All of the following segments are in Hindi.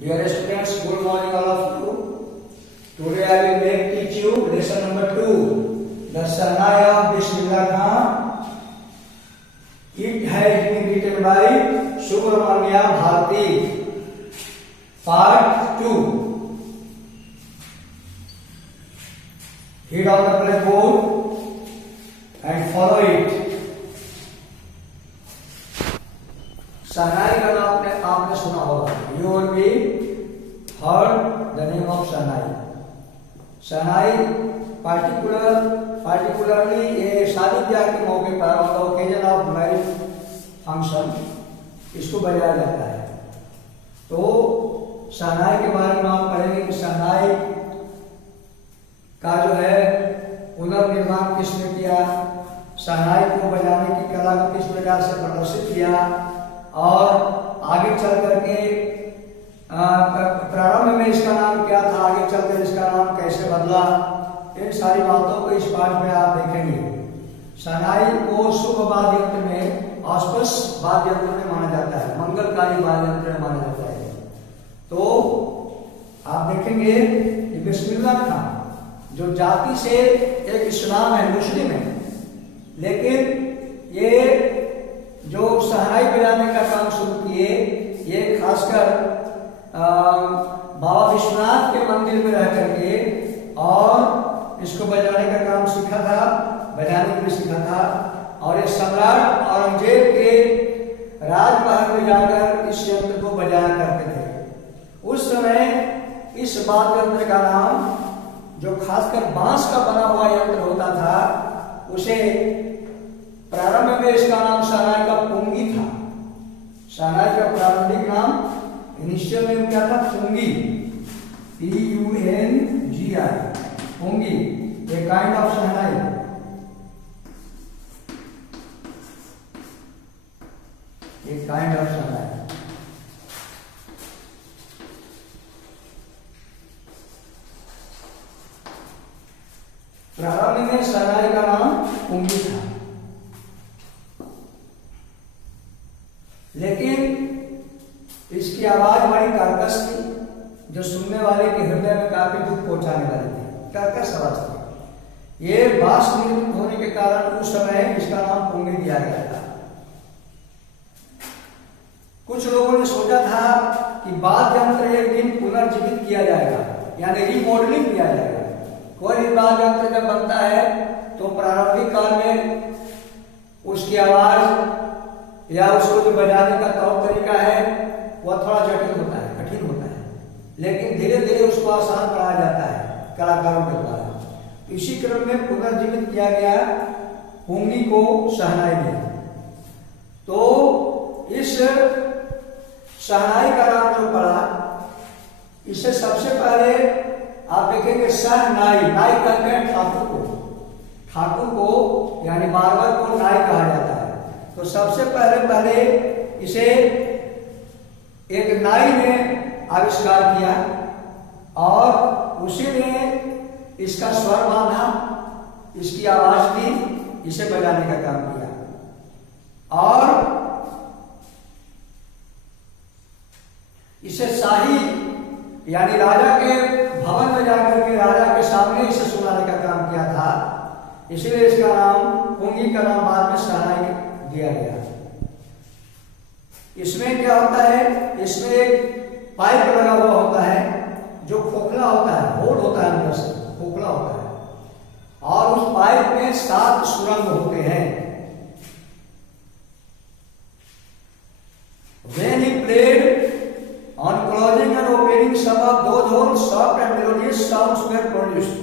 Dear students, good morning all of you. Today I will teach you lesson number 2. The Sahnai of Bismillah Khan. It has been written by Subramanya Bharati. Part 2. Read on the blackboard and follow it. शहनाई का नाम आपने सुना होगा. You will be heard the name of shehnai. Shehnai particularly ये शादी ब्याह के मौके पर on the occasion of marriage function इसको बजाया जाता है. तो शहनाई के बारे में आप पढ़ेंगे कि शहनाई का जो है पुनर्निर्माण किसने किया, शहनाई को बजाने की कला को किस प्रकार से प्रदर्शित किया और आगे चल करके प्रारंभ में इसका नाम क्या था, आगे चलकर इसका नाम कैसे बदला, इन सारी बातों को इस पाठ में आप देखेंगे. शहनाई को शुभ वाद्य यंत्र में, ऑस्पस वाद्य यंत्र में माना जाता है, मंगलकारी वाद्य यंत्र में माना जाता है. तो आप देखेंगे कि बिस्मिल्लाह खान जो जाति से एक इस्लाम है, मुस्लिम है, लेकिन ये जो शहनाई बजाने का काम शुरू किए, ये खासकर बाबा विश्वनाथ के मंदिर में रह करके और इसको बजाने का काम सीखा था, बजाने के लिए सीखा था. और ये सम्राट औरंगजेब के राजमहल में जाकर इस यंत्र को बजाया करते थे. उस समय इस वाद्य यंत्र का नाम, जो खासकर बांस का बना हुआ यंत्र होता था, उसे प्रारंभ में इसका नाम शहनाई का पुंगी था. शहनाई का प्रारंभिक नाम, इनिशियल नेम क्या था? पुंगी. PUNGI, पुंगी. A kind of shehnai. A kind of shehnai. प्रारंभ में शहनाई का नाम पुंगी था, लेकिन इसकी आवाज बड़ी कर्कश थी, जो सुनने वाले के हृदय में काफी दुख पहुंचाने वाली थी. कर्कश आवाज थी. ये बांस निर्मित होने के कारण उस समय इसका नाम पुंगी दिया गया था. कुछ लोगों ने सोचा था कि वाद्य यंत्र एक दिन पुनर्जीवित किया जाएगा, यानी रिमॉडलिंग किया जाएगा. कोई भी वाद्य यंत्र जब बनता है तो प्रारंभिक काल में उसकी आवाज या उसको जो बजाने का तौर तरीका है वह थोड़ा जटिल होता है, कठिन होता है, लेकिन धीरे धीरे उसको आसान बनाया जाता है कलाकारों के द्वारा. इसी क्रम में पुनर्जीवित किया गया पुंगी को शहनाई में. तो इस शहनाई का नाम जो पड़ा, इससे सबसे पहले आप देखेंगे शहनाई, नाई कहते हैं ठाकुर को. ठाकुर को यानी बारबर को नाई कहा जाता है. तो सबसे पहले इसे एक नाई ने आविष्कार किया और उसी ने इसका स्वर बांधा, इसकी आवाज दी, इसे बजाने का काम किया. और इसे शाही यानी राजा के भवन में जाकर के राजा के सामने इसे सुनाने का काम किया था. इसलिए इसका नाम, पुंगी का नाम बाद में शहनाई दिया गया. इसमें क्या होता है, इसमें एक पाइप लगा हुआ होता है जो खोखला होता है, होल होता है, अंदर से खोखला होता है, और उस पाइप में 7 सुरंग होते हैं. When he played, on closing and opening some of those holes, soft and melodious sounds were produced.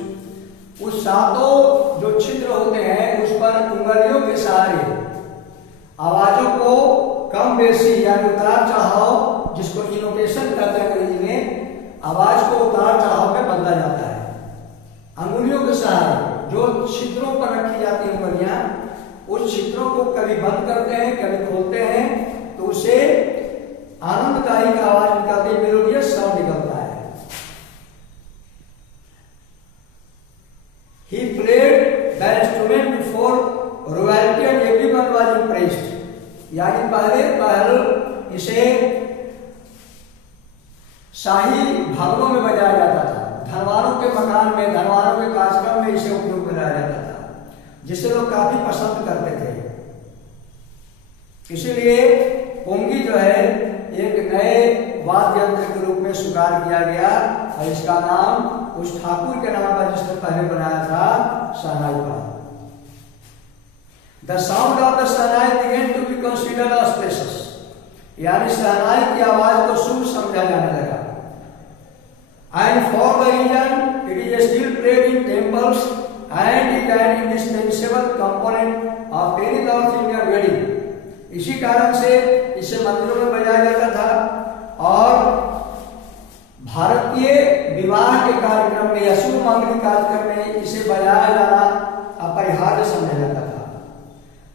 उस 7 जो छिद्र होते हैं उस पर उंगलियों के सहारे आवाजों को कम बेसी यानी उतार चढ़ाव, जिसको इनोटेशन कहते हैं अंग्रेजी में, आवाज को उतार चढ़ाव में बदला जाता है. अंगुलियों के सहारे जो छिद्रों पर रखी जाती है उंगलियां, उस छिद्रों को कभी बंद करते हैं, कभी खोलते हैं, तो उसे आनंदकारी का आवाज निकलती है, मेलोडियस साउंड निकलता है. He played the instrument before royalty and everyone was impressed. यानी पहले इसे शाही भवनों में बजाया जाता था, धनवानों के मकान में, धनवानों के कार्यक्रम में इसे उपयोग में लाया जाता था, जिसे लोग काफी पसंद करते थे। इसीलिए पोंगी जो है एक नए वाद्य यंत्र के रूप में स्वीकार किया गया और इसका नाम उस ठाकुर के नाम पर जिसने पहले बनाया था, शहनाई पड़ा। The sound of the shehnai began to be considered auspicious, यानी शहनाई की आवाज को शुभ समझा जाने लगा। And for the reason it is still played in temples and is an indispensable component of any North Indian wedding. इसी कारण से इसे मंदिरों में बजाया जाता था और भारतीय विवाह के कार्यक्रम में या शुभ मांगलिक कार्यक्रम में इसे बजाया जाना अपरिहार्य समझा जाता था।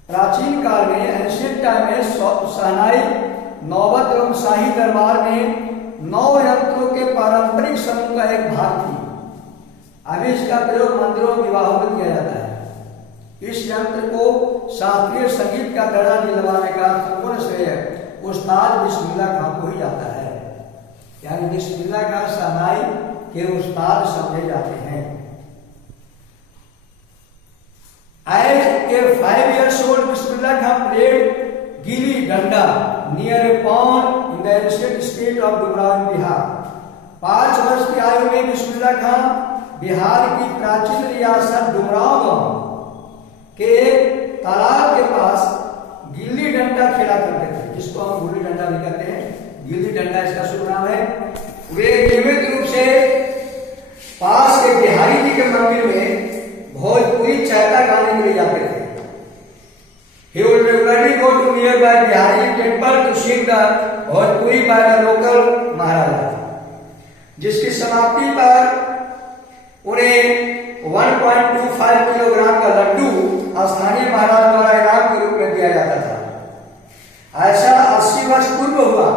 प्राचीन काल में एंशिएंट टाइम में शहनाई नौबत एवं शाही दरबार में 9 यंत्रों के पारंपरिक समूह का एक भाग थी। अभी इसका प्रयोग मंदिरों में विवाहों में किया जाता है। इस यंत्र को शास्त्रीय संगीत का दर्जा दिलवाने का संपूर्ण श्रेय उस्ताद बिस्मिल्लाह खां को ही जाता है, यानी बिस्मिल्लाह खां शहनाई के उस्ताद समझे जाते हैं। As a 5 years old, Bismillah Khan played gilli danda near A pond in the ancient state of Dumraon Bihar. 5 वर्ष की आयु में बिस्मिल्लाह खां बिहार की प्राचीन रियासत डुमराव के तालाब के पास गिल्ली डंडा खेला करते थे, जिसको हम गुल्ली डंडा भी कहते हैं। गिल्ली डंडा इसका शुभ नाम है। वे नियमित रूप से पास के बिहारी जी के मंदिर में भोजपुरी चाहता गाने के लिए जाते थे। He would regularly go to nearby Bihari temple to sing the Bhojpuri by the local Maharaja, जिसकी समाप्ति पर उन्हें 1.25 किलोग्राम का लड्डू स्थानीय महाराज द्वारा इनाम के रूप में दिया जाता था। ऐसा 80 वर्ष पूर्व हुआ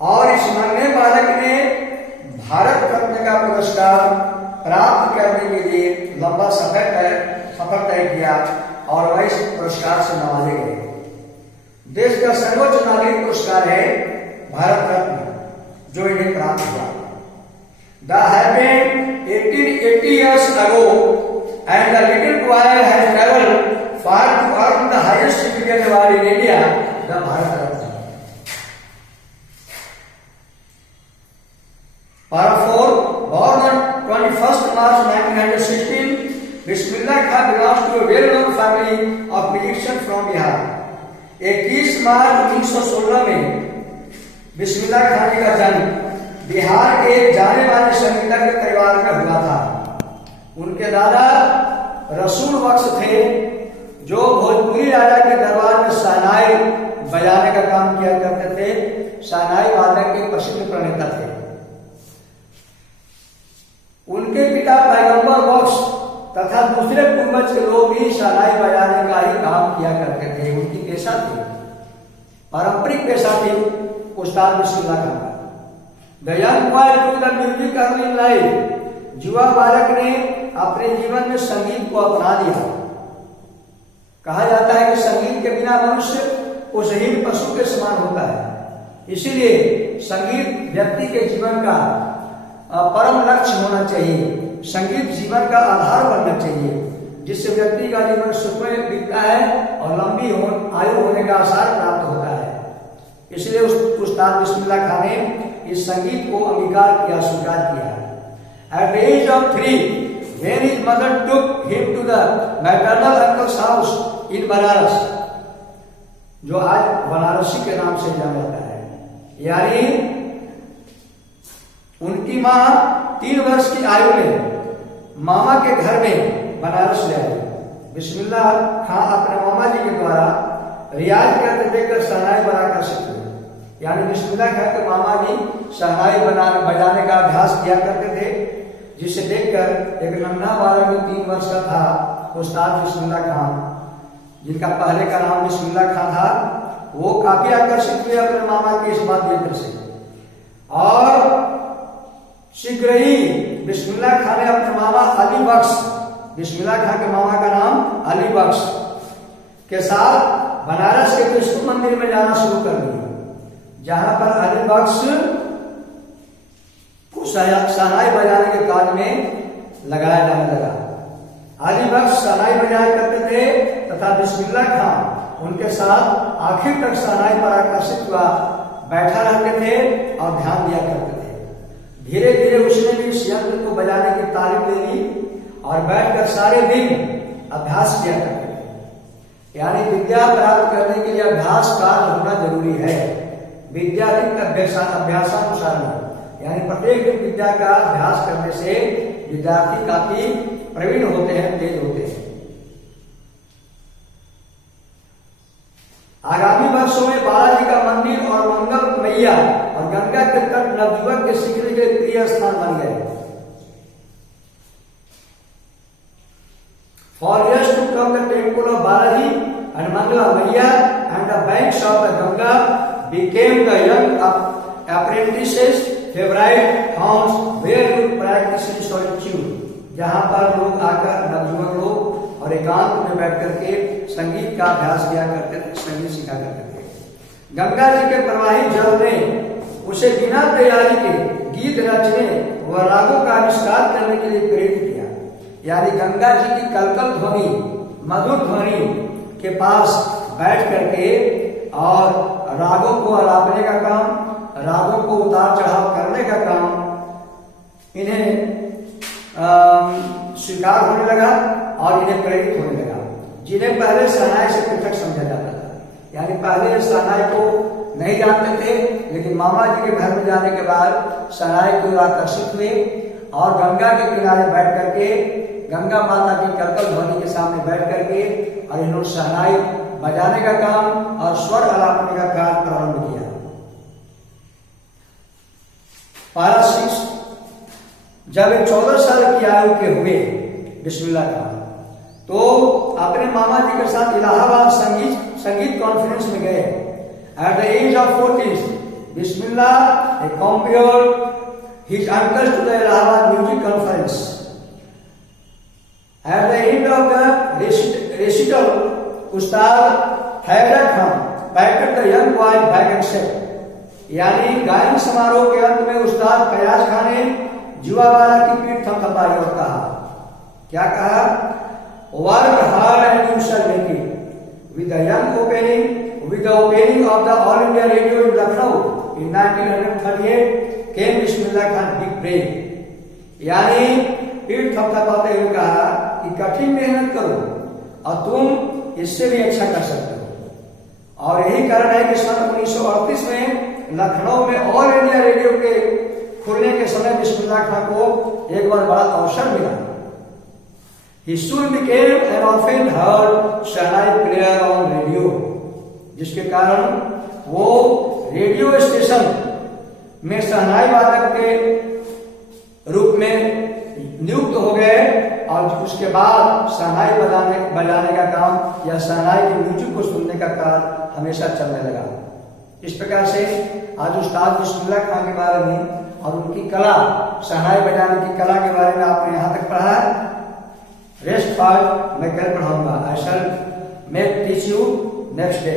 और इस नन्हे बालक ने भारत रत्न का पुरस्कार प्राप्त करने के लिए लंबा सफर तय किया और वह इस पुरस्कार से नवाजे गए। देश का सर्वोच्च नागरिक पुरस्कार है भारत रत्न, जो इन्हें प्राप्त हुआ। The happened 80 years ago and the little boy has traveled far to earn the highest civilian award in India, the Bharat Ratna. Para 4, born on 21st March 1916, Bismillah Khan belongs to a well-known family of musicians from Bihar. 21 मार्च 1916 में बिस्मिल्लाह खान जी का जन्म बिहार के जाने माने संगीतज्ञ परिवार में हुआ था। उनके दादा रसूल बख्श थे, जो भोजपुरी राजा के दरबार में शहनाई बजाने का काम किया करते थे। शहनाई वादक के प्रसिद्ध प्रणेता थे। उनके पिता पैगंबर बख्श तथा दूसरे पूर्वज के लोग भी शहनाई बजाने का ही काम किया करते थे। उनकी पेशा थी, पारंपरिक पेशा थी उस्ताद बिस्मिल्लाह खान का। The young boy to the music early in life, युवा बालक ने अपने जीवन में संगीत को अपना लिया। कहा जाता है कि संगीत के बिना मनुष्य पुष्पहीन पशु के समान होता है। इसीलिए संगीत व्यक्ति के जीवन का परम लक्ष्य होना चाहिए। संगीत जीवन का आधार बनना चाहिए, जिससे व्यक्ति का जीवन सुखमय बीतता है और लंबी आयु होने का आसार प्राप्त होता है। इसलिए उस्ताद बिस्मिल्लाह खान ने इस संगीत को अंगीकार किया, स्वीकार किया। At the age of 3, when his mother took him to the maternal uncle's house in Banaras, जो आज बनारसी के नाम से जाना जाता है, यानी उनकी मां 3 वर्ष की आयु में मामा के घर में बनारस ले आई। बिस्मिल्लाह खान अपने मामा जी के द्वारा रियाज करते देखकर शहनाई बनाकर सीखे। यानी बिस्मिल्लाह खान के मामा जी शहनाई बजाने का अभ्यास किया करते थे, जिसे देखकर एक नन्हा बालक जो 3 वर्ष का था, उस्ताद बिस्मिल्लाह खान, जिनका पहले का नाम बिस्मिल्लाह खान था, वो काफी आकर्षित हुए अपने मामा के इस वाद्य यंत्र से। और शीघ्र ही बिस्मिल्लाह खान ने अपने मामा अली बख्श, बिस्मिल्लाह खान के मामा का नाम अली बख्श के साथ बनारस के कृष्ण मंदिर में जाना शुरू कर दिया, जहां पर अली बख्श शहनाई बजाने के कार्य में लगाया जाने लगा। अली बख्श शहनाई बजाया करते थे तथा बिस्मिल्लाह खान उनके साथ आखिर तक शहनाई पर आकर्षित हुआ बैठा रहते थे और ध्यान दिया करते थे। धीरे धीरे उसने भी इस यंत्र को बजाने की तालीम ले ली और बैठकर सारे दिन अभ्यास किया करते थे। यानी विद्या प्राप्त करने के लिए अभ्यास कार्य होना जरूरी है। विद्या अभ्यासानुसार, यानी प्रत्येक दिन विद्या का अभ्यास करने से विद्यार्थी काफी प्रवीण होते हैं, तेज होते हैं। आगामी वर्षों में बालाजी का मंदिर और मंगल मैया और गंगा के तट नवयुवक के सीखने के प्रिय स्थान बन गए। For years to come, the temple of Balaji and Mangala Maiya and the banks of the Ganga became the young apprentices' favorite haunts where you practice in solitude. जहाँ पर लोग आकर नवयुवक लोग और एकांत में बैठ करके संगीत का अभ्यास किया करते थे, संगीत सीखा करते थे। गंगा जी के प्रवाही जल ने उसे बिना तैयारी के गीत रचने व रागों का आविष्कार करने के लिए प्रेरित किया। यानी गंगा जी की कलकल ध्वनि, मधुर ध्वनि के पास बैठ करके और रागों को आलापने का काम, रागों को उतार चढ़ाव करने का काम इन्हें स्वीकार होने लगा और इन्हें प्रेरित होने लगा, जिन्हें पहले शहनाई से पृथक समझा जाता था। यानी पहले शहनाई को नहीं जानते थे, लेकिन मामा जी के घर में जाने के बाद शहनाई को आकर्षित हुए और गंगा के किनारे बैठ करके गंगा माता की कलकल ध्वनि के सामने बैठ करके और इन्होंने शहनाई बजाने का काम और स्वर आलापने का कार्य प्रारंभ किया। पारा 6 जब 14 साल की आयु के हुए बिस्मिल्लाह खान तो अपने मामा जी के साथ इलाहाबाद संगीत कॉन्फ्रेंस में गए। At the age of 40 Bismillah accompanied his uncles to the Allahabad music conference. At the end of the recital, Ustad Hyder Khan patted the young boy back and said, यानी गायन समारोह के अंत में उस्ताद फयाज खान ने जुआ वाला की पीठ थपथपाई और कहा, क्या कहा? Work hard and you shall make it. With the opening of the All India Radio in Lucknow in 1938 came Bismillah Khan big break. यानी पीठ थपथपाते हुए कहा कि कठिन मेहनत करो और तुम इससे भी अच्छा कर सकते हो। और यही कारण है कि सन 1938 में लखनऊ में ऑल इंडिया रेडियो के खुलने के समय बिस्मिल्लाह खान को एक बार बड़ा अवसर मिला। He soon became an often heard shehnai player on radio, जिसके कारण वो रेडियो स्टेशन में शहनाई वादक के रूप में नियुक्त हो गए और उसके बाद शहनाई बजाने का काम या शहनाई की म्यूजिक को सुनने का कार्य हमेशा चलने लगा। इस प्रकार से आज उस्ताद बिस्मिल्लाह खान के बारे में और उनकी कला, शहनाई बजाने की कला के बारे में आपने यहाँ तक पढ़ा। रेस्ट पार्ट मैं कल पढ़ाऊंगा। I shall make teach you next day.